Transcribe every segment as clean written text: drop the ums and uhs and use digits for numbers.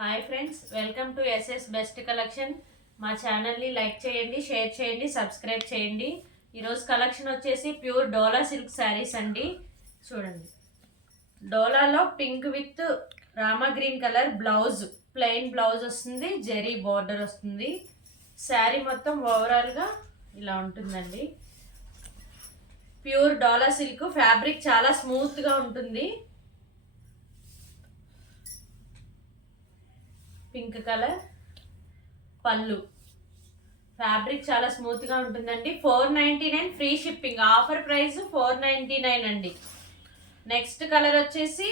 Hi friends, welcome to SS best collection. మా ఛానల్ని like చేయండి, షేర్ చేయండి, సబ్స్క్రైబ్ చేయండి. ఈరోజు కలెక్షన్ వచ్చేసి ప్యూర్ డోలా సిల్క్ శారీస్ అండి. చూడండి, డోలాలో పింక్ విత్ రామా green colour blouse, plain blouse వస్తుంది, జెరీ బార్డర్ వస్తుంది. శారీ మొత్తం ఓవరాల్గా ఇలా ఉంటుందండి. ప్యూర్ డోలా సిల్క్ ఫ్యాబ్రిక్ చాలా స్మూత్గా ఉంటుంది. పింక్ కలర్ పళ్ళు, ఫ్యాబ్రిక్ చాలా స్మూత్గా ఉంటుందండి. 499 ఫ్రీ షిప్పింగ్, ఆఫర్ ప్రైస్ 499 అండి. నెక్స్ట్ కలర్ వచ్చేసి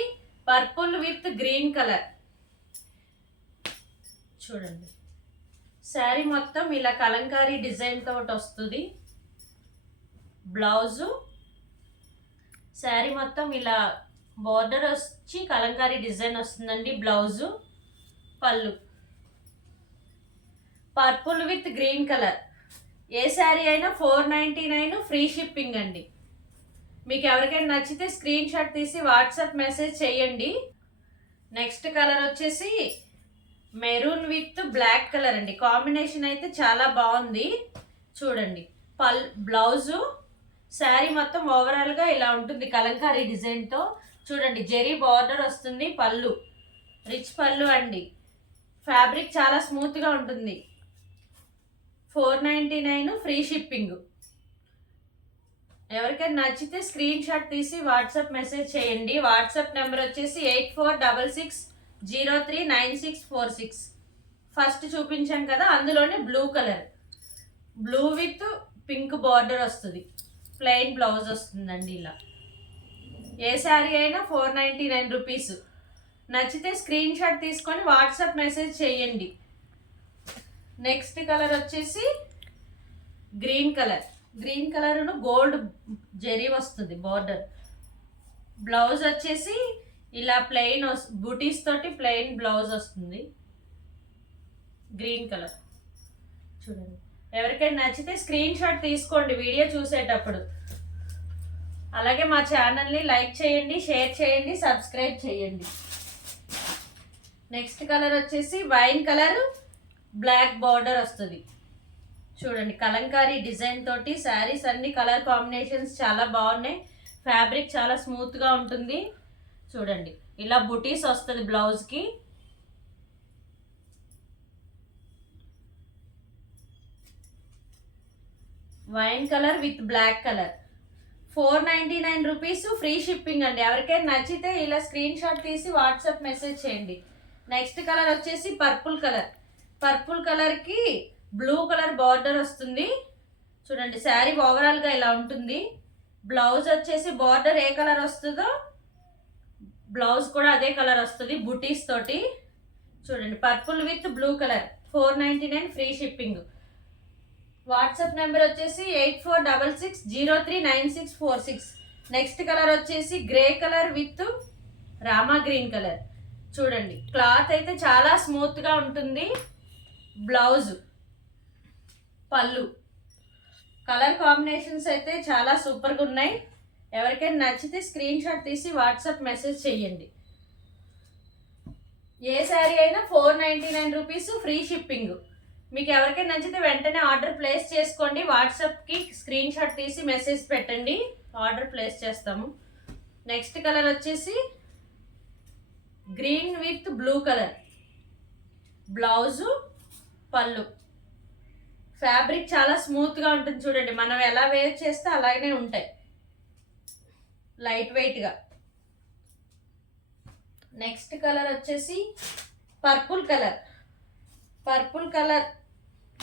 పర్పుల్ విత్ గ్రీన్ కలర్. చూడండి, శారీ మొత్తం ఇలా కలంకారీ డిజైన్ తోటి వస్తుంది. బ్లౌజు, శారీ మొత్తం ఇలా బార్డర్ వచ్చి కలంకారీ డిజైన్ వస్తుందండి. బ్లౌజు, పళ్ళు పర్పుల్ విత్ గ్రీన్ కలర్. ఏ శారీ అయినా 499 ఫ్రీ షిప్పింగ్ అండి. మీకు ఎవరికైనా నచ్చితే స్క్రీన్ షాట్ తీసి వాట్సాప్ మెసేజ్ చేయండి. నెక్స్ట్ కలర్ వచ్చేసి మెరూన్ విత్ బ్లాక్ కలర్ అండి. కాంబినేషన్ అయితే చాలా బాగుంది. చూడండి, బ్లౌజు, శారీ మొత్తం ఓవరాల్గా ఇలా ఉంటుంది కలంకారీ డిజైన్తో. చూడండి, జెరీ బార్డర్ వస్తుంది. పళ్ళు రిచ్ పళ్ళు అండి. ఫ్యాబ్రిక్ చాలా స్మూత్గా ఉంటుంది. 499 ఫ్రీ షిప్పింగ్. ఎవరికైనా నచ్చితే స్క్రీన్ షాట్ తీసి వాట్సాప్ మెసేజ్ చేయండి. వాట్సాప్ నెంబర్ వచ్చేసి 8466039646. ఫస్ట్ చూపించాం కదా, అందులోనే blue colour, blue with pink border వస్తుంది. ప్లెయిన్ బ్లౌజ్ వస్తుందండి. ఇలా ఏ శారీ అయినా 499 రూపీస్. నచ్చితే స్క్రీన్ షాట్ తీసుకొని వాట్సాప్ మెసేజ్ చేయండి. నెక్స్ట్ కలర్ వచ్చేసి గ్రీన్ కలర్. గ్రీన్ కలర్ను గోల్డ్ జెరీ వస్తుంది బార్డర్. బ్లౌజ్ వచ్చేసి ఇలా ప్లెయిన్ బూటీస్ తోటి ప్లెయిన్ బ్లౌజ్ వస్తుంది. Green colour. చూడండి, ఎవరికైనా నచ్చితే స్క్రీన్ షాట్ తీసుకోండి వీడియో చూసేటప్పుడు. అలాగే మా ఛానల్ని లైక్ చేయండి, షేర్ చేయండి, సబ్స్క్రైబ్ చేయండి. నెక్స్ట్ కలర్ వచ్చేసి వైన్ కలర్, బ్లాక్ బార్డర్ వస్తుంది. చూడండి, కలంకారీ డిజైన్ తోటి శారీస్ అన్ని కలర్ కాంబినేషన్స్ చాలా బాగున్నాయి. ఫ్యాబ్రిక్ చాలా స్మూత్గా ఉంటుంది. చూడండి, ఇలా బుటీస్ వస్తుంది బ్లౌజ్కి. Wine colour with black colour. 499 rupees free shipping అండి. ఎవరికైనా నచ్చితే ఇలా స్క్రీన్ షాట్ తీసి వాట్సాప్ మెసేజ్ చేయండి. నెక్స్ట్ కలర్ వచ్చేసి పర్పుల్ కలర్. పర్పుల్ కలర్కి బ్లూ కలర్ బార్డర్ వస్తుంది. చూడండి, శారీ ఓవరాల్గా ఇలా ఉంటుంది. బ్లౌజ్ వచ్చేసి బార్డర్ ఏ కలర్ వస్తుందో బ్లౌజ్ కూడా అదే కలర్ వస్తుంది బుటీస్ తోటి. చూడండి, purple with blue colour, 499 free shipping. WhatsApp number వచ్చేసి 8466039646. నెక్స్ట్ కలర్ వచ్చేసి గ్రే కలర్ విత్ రామా గ్రీన్ కలర్. చూడండి, క్లాత్ అయితే చాలా స్మూత్గా ఉంటుంది. బ్లౌజ్, పళ్ళు, కలర్ కాంబినేషన్స్ అయితే చాలా సూపర్గా ఉన్నాయి. ఎవరికైనా నచ్చితే స్క్రీన్ షాట్ తీసి వాట్సాప్ మెసేజ్ చేయండి. ఏ శారీ అయినా 499 రూపీస్ ఫ్రీ షిప్పింగ్. మీకు ఎవరికైనా నచ్చితే వెంటనే ఆర్డర్ ప్లేస్ చేసుకోండి. వాట్సాప్కి స్క్రీన్ షాట్ తీసి మెసేజ్ పెట్టండి, ఆర్డర్ ప్లేస్ చేస్తాము. నెక్స్ట్ కలర్ వచ్చేసి green with blue colour. Blouse, పళ్ళు, ఫ్యాబ్రిక్ చాలా స్మూత్గా ఉంటుంది. చూడండి, మనం ఎలా వేర్ చేస్తే అలాగనే ఉంటాయి, లైట్ వెయిట్గా. నెక్స్ట్ కలర్ వచ్చేసి purple colour. Purple colour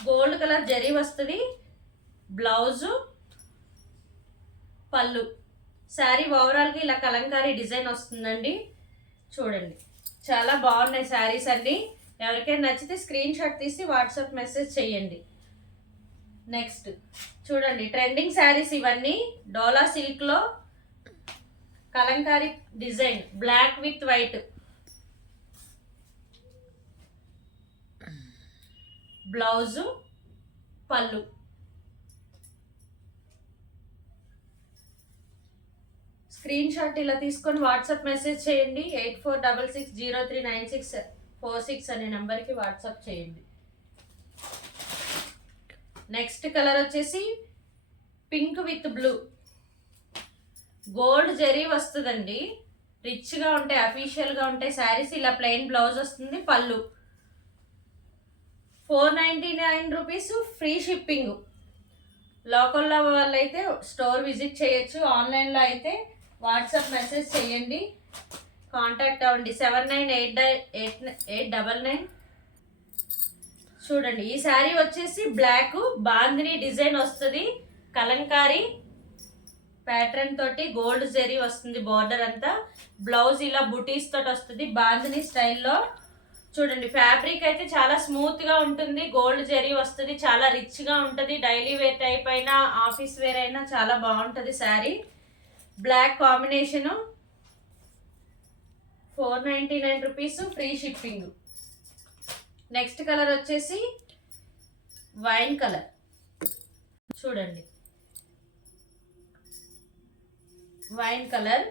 gold colour zari వస్తుంది. బ్లౌజు, పళ్ళు, శారీ ఓవరాల్గా ఇలా కలంకారీ డిజైన్ వస్తుందండి. చూడండి, చాలా బాగున్నాయి శారీస్ అండి. ఎవరికైనా నచ్చితే స్క్రీన్ షాట్ తీసి వాట్సాప్ మెసేజ్ చేయండి. నెక్స్ట్ చూడండి, ట్రెండింగ్ శారీస్ ఇవన్నీ. డోలా సిల్క్లో kalamkari design, black with white. Blouse, పళ్ళు. స్క్రీన్ షాట్ ఇలా తీసుకొని వాట్సాప్ మెసేజ్ చేయండి. 8466039646. 46 అనే నెంబర్కి వాట్సాప్ చేయండి. నెక్స్ట్ కలర్ వచ్చేసి pink with blue, gold zari వస్తుందండి. రిచ్గా ఉంటాయి, అఫీషియల్గా ఉంటాయి శారీస్. ఇలా ప్లెయిన్ బ్లౌజ్ వస్తుంది, పళ్ళు. 499 రూపీస్, ఫ్రీ షిప్పింగ్. లోకల్లో వాళ్ళైతే స్టోర్ విజిట్ చేయొచ్చు, ఆన్లైన్లో అయితే వాట్సాప్ మెసేజ్ చేయండి, కాంటాక్ట్ అవ్వండి. 798899. చూడండి ఈ శారీ వచ్చేసి బ్లాక్ బాందిని డిజైన్ వస్తుంది, కలంకారీ ప్యాటర్న్ తోటి గోల్డ్ జరీ వస్తుంది బార్డర్ అంతా. బ్లౌజ్ ఇలా బుటీస్ తోటి వస్తుంది బాందిని స్టైల్లో. చూడండి ఫ్యాబ్రిక్ అయితే చాలా స్మూత్ గా ఉంటుంది, గోల్డ్ జరీ వస్తుంది, చాలా రిచ్ గా ఉంటుంది. డైలీ వేర్ టైప్ అయినా ఆఫీస్ వేర్ అయినా చాలా బాగుంటుంది sari. Black combination, 499 rupees, free shipping. Next colour వచ్చేసి వైన్ కలర్. చూడండి వైన్ కలర్,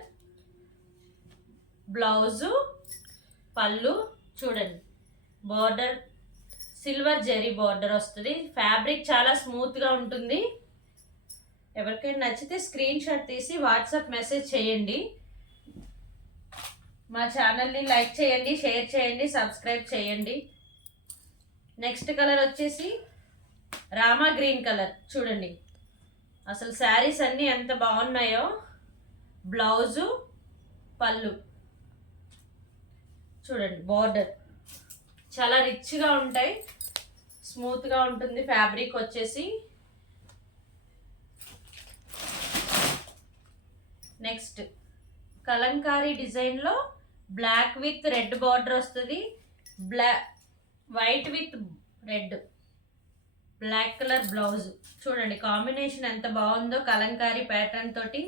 బ్లౌజు, పళ్ళు. చూడండి బార్డర్ సిల్వర్ జరీ బార్డర్ వస్తుంది. ఫ్యాబ్రిక్ చాలా స్మూత్గా ఉంటుంది. ఎవరికైనా నచ్చితే స్క్రీన్ షాట్ తీసి వాట్సాప్ మెసేజ్ చేయండి. మా ఛానల్ని లైక్ చేయండి, షేర్ చేయండి, సబ్స్క్రైబ్ చేయండి. నెక్స్ట్ కలర్ వచ్చేసి రామా గ్రీన్ కలర్. చూడండి అసలు శారీస్ అన్నీ ఎంత బాగున్నాయో. బ్లౌజు, పళ్ళు. చూడండి బార్డర్ చాలా రిచ్గా ఉంటాయి, స్మూత్గా ఉంటుంది ఫ్యాబ్రిక్ వచ్చేసి. నెక్స్ట్ కలంకారీ డిజైన్లో బ్లాక్ విత్ రెడ్ బార్డర్ వస్తుంది, white with red, black colour blouse. చూడండి కాంబినేషన్ ఎంత బాగుందో కలంకారీ ప్యాటర్న్ తోటి.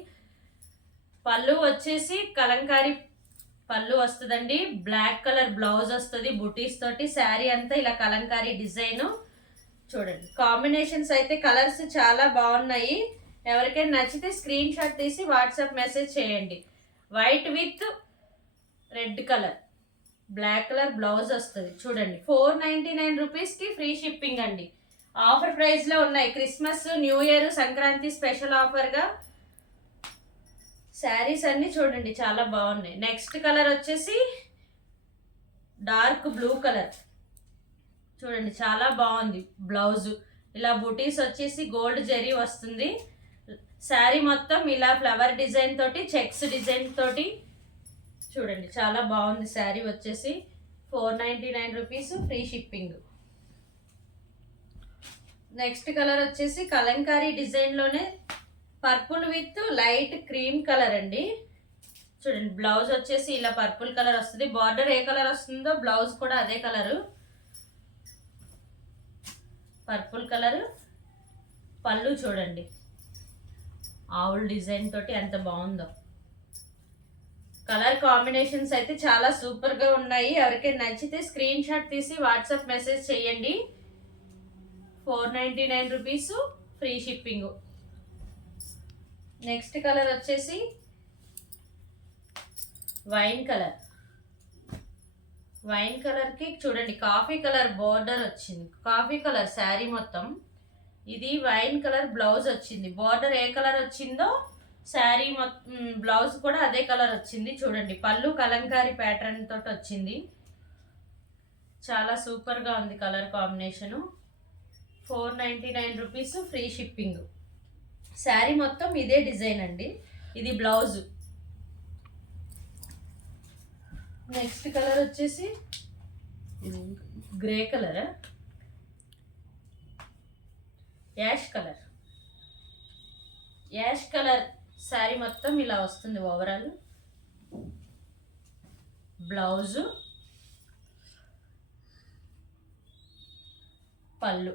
పళ్ళు వచ్చేసి కలంకారీ పళ్ళు వస్తుందండి, బ్లాక్ కలర్ బ్లౌజ్ వస్తుంది బుటీస్ తోటి. శారీ అంతా ఇలా కలంకారీ డిజైన్. చూడండి కాంబినేషన్స్ అయితే కలర్స్ చాలా బాగున్నాయి. ఎవరికైనా నచ్చితే స్క్రీన్ షాట్ తీసి వాట్సాప్ మెసేజ్ చేయండి. White with red colour, black colour blouse వస్తుంది. చూడండి 499 రూపీస్కి ఫ్రీ షిప్పింగ్ అండి. ఆఫర్ ప్రైస్లో ఉన్నాయి. Christmas, new year, Sankranti special ఆఫర్గా శారీస్ అన్నీ చూడండి చాలా బాగున్నాయి. నెక్స్ట్ కలర్ వచ్చేసి డార్క్ బ్లూ కలర్. చూడండి చాలా బాగుంది. బ్లౌజ్ ఇలా బుటీస్ వచ్చేసి గోల్డ్ జరీ వస్తుంది. శారీ మొత్తం ఇలా ఫ్లవర్ డిజైన్ తోటి, చెక్స్ డిజైన్ తోటి. చూడండి చాలా బాగుంది శారీ వచ్చేసి. 499 rupees, free shipping. Next colour వచ్చేసి కలంకారీ డిజైన్లోనే purple with light cream colour అండి. చూడండి బ్లౌజ్ వచ్చేసి ఇలా పర్పుల్ కలర్ వస్తుంది. బార్డర్ ఏ కలర్ వస్తుందో బ్లౌజ్ కూడా అదే కలరు, పర్పుల్ కలర్. పళ్ళు చూడండి ఆవుల్ డిజైన్ తోటి ఎంత బాగుందో. కలర్ కాంబినేషన్స్ అయితే చాలా సూపర్గా ఉన్నాయి. ఎవరికైనా నచ్చితే స్క్రీన్ షాట్ తీసి వాట్సాప్ మెసేజ్ చేయండి. 499 rupees, free shipping. Next colour వచ్చేసి వైన్ కలర్. వైన్ కలర్కి చూడండి కాఫీ కలర్ బార్డర్ వచ్చింది, కాఫీ కలర్ శారీ మొత్తం. ఇది వైన్ కలర్ బ్లౌజ్ వచ్చింది. బార్డర్ ఏ కలర్ వచ్చిందో శారీ మొత్తం బ్లౌజ్ కూడా అదే కలర్ వచ్చింది. చూడండి పళ్ళు కలంకారీ ప్యాటర్న్ తోటి వచ్చింది. చాలా సూపర్గా ఉంది colour combination. 499 rupees, free shipping. Sari మొత్తం ఇదే డిజైన్ అండి. ఇది బ్లౌజ్. నెక్స్ట్ కలర్ వచ్చేసి grey colour, ash colour. Ash colour sari మొత్తం ఇలా వస్తుంది ఓవరాల్. బ్లౌజు, పళ్ళు.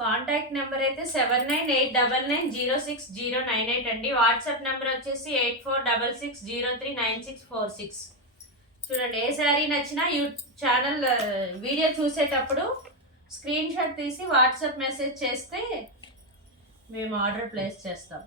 కాంటాక్ట్ నెంబర్ అయితే 798999060098 అండి. వాట్సాప్ నెంబర్ వచ్చేసి 8466039646. చూడండి ఏ శారీ నచ్చినా ఛానల్ వీడియో చూసేటప్పుడు స్క్రీన్ షాట్ తీసి వాట్సాప్ మెసేజ్ చేస్తే మేము ఆర్డర్ ప్లేస్ చేస్తాం.